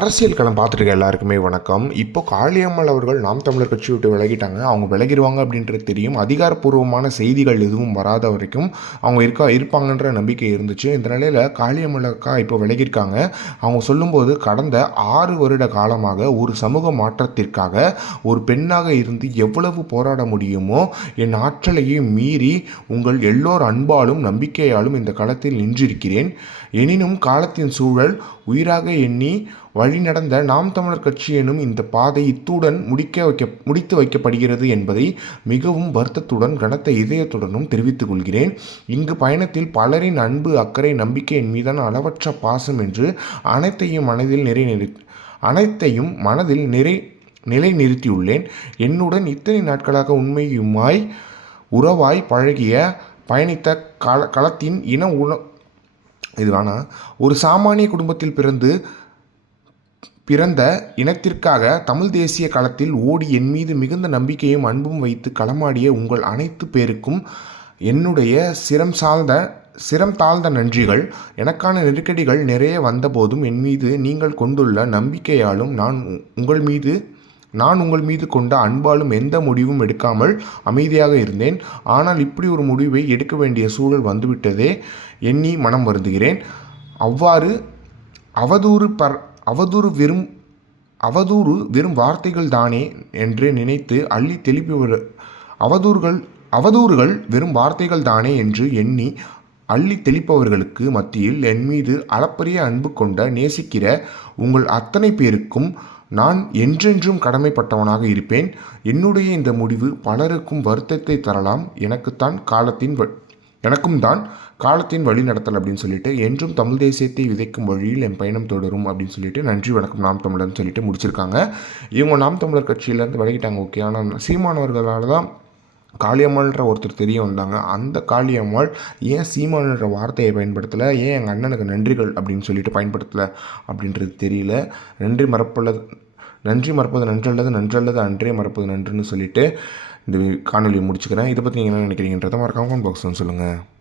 அரசியல் களம் பார்த்துருக்க எல்லாருக்குமே வணக்கம். இப்போ காளியம்மாள் அவர்கள் நாம் தமிழர் கட்சி விட்டு விலகிட்டாங்க. அவங்க விலகிடுவாங்க அப்படின்றது தெரியும். அதிகாரப்பூர்வமான செய்திகள் எதுவும் வராத வரைக்கும் அவங்க இருப்பாங்கன்ற நம்பிக்கை இருந்துச்சு. இந்த நிலையில் காளியம்மாள் அக்கா இப்போ விலகியிருக்காங்க. அவங்க சொல்லும்போது கடந்த 6 வருட காலமாக ஒரு சமூக மாற்றத்திற்காக ஒரு பெண்ணாக இருந்து எவ்வளவு போராட முடியுமோ என் ஆற்றலையே மீறி உங்கள் எல்லோர் அன்பாலும் நம்பிக்கையாலும் இந்த களத்தில் நின்றிருக்கிறேன். எனினும் காலத்தின் சூழல் உயிராக எண்ணி வழிநடந்த நாம் தமிழர் கட்சி எனும் இந்த பாதை இத்துடன் முடித்து வைக்கப்படுகிறது என்பதை மிகவும் வருத்தத்துடன் கனத்த இதயத்துடனும் தெரிவித்துக் கொள்கிறேன். இங்கு பயணத்தில் பலரின் அன்பு, அக்கறை, நம்பிக்கை என் மீதான அளவற்ற பாசம் என்று அனைத்தையும் மனதில் நிலைநிறுத்தியுள்ளேன். என்னுடன் இத்தனை நாட்களாக உண்மையுமாய் உறவாய் பழகிய பயணித்த களத்தின் ஒரு சாமானிய குடும்பத்தில் பிறந்த இனத்திற்காக தமிழ் தேசிய களத்தில் ஓடி என் மீது மிகுந்த நம்பிக்கையும் அன்பும் வைத்து களமாடிய உங்கள் அனைத்து பேருக்கும் என்னுடைய சிரம் தாழ்ந்த நன்றிகள். எனக்கான நெருக்கடிகள் நிறைய வந்தபோதும் என் மீது நீங்கள் கொண்டுள்ள நம்பிக்கையாலும் நான் உங்கள் மீது கொண்ட அன்பாலும் எந்த முடிவும் எடுக்காமல் அமைதியாக இருந்தேன். ஆனால் இப்படி ஒரு முடிவை எடுக்க வேண்டிய சூழல் வந்துவிட்டதே எண்ணி மனம் வருந்துகிறேன். அவ்வாறு அவதூறு வெறும் வார்த்தைகள் தானே என்று நினைத்து அவதூறுகள் வெறும் வார்த்தைகள் தானே என்று எண்ணி அள்ளி தெளிப்பவர்களுக்கு மத்தியில் என் மீது அளப்பரிய அன்பு கொண்ட நேசிக்கிற உங்கள் அத்தனை பேருக்கும் நான் என்றென்றும் கடமைப்பட்டவனாக இருப்பேன். என்னுடைய இந்த முடிவு பலருக்கும் வருத்தத்தை தரலாம். எனக்கும் தான் காலத்தின் வழி நடத்தல் அப்படின்னு சொல்லிட்டு என்றும் தமிழ் தேசியத்தை விதைக்கும் வழியில் என் பயணம் தொடரும் அப்படின்னு சொல்லிட்டு நன்றி வணக்கம் நாம் தமிழர்னு சொல்லிட்டு முடிச்சிருக்காங்க. இவங்க நாம் தமிழர் கட்சியிலேருந்து விலகிட்டாங்க. ஓகே, ஆனால் சீமானவர்களால் தான் காளியம்மாள்ன்ற ஒருத்தர் தெரிய வந்தாங்க. அந்த காளியம்மாள் ஏன் சீமானன்ற வார்த்தையை பயன்படுத்தலை, ஏன் எங்கள் அண்ணனுக்கு நன்றிகள் அப்படின்னு சொல்லிட்டு பயன்படுத்தலை அப்படின்றது தெரியல. நன்றி மறப்பது நன்றல்லது அன்றே மறப்பது நன்றுன்னு சொல்லிட்டு இந்த காணொலியை முடிச்சுக்கிறேன். இதை பற்றி நீங்கள் என்ன நினைக்கிறீங்கன்றதை மறக்காம கமெண்ட் பாக்ஸில் சொல்லுங்கள்.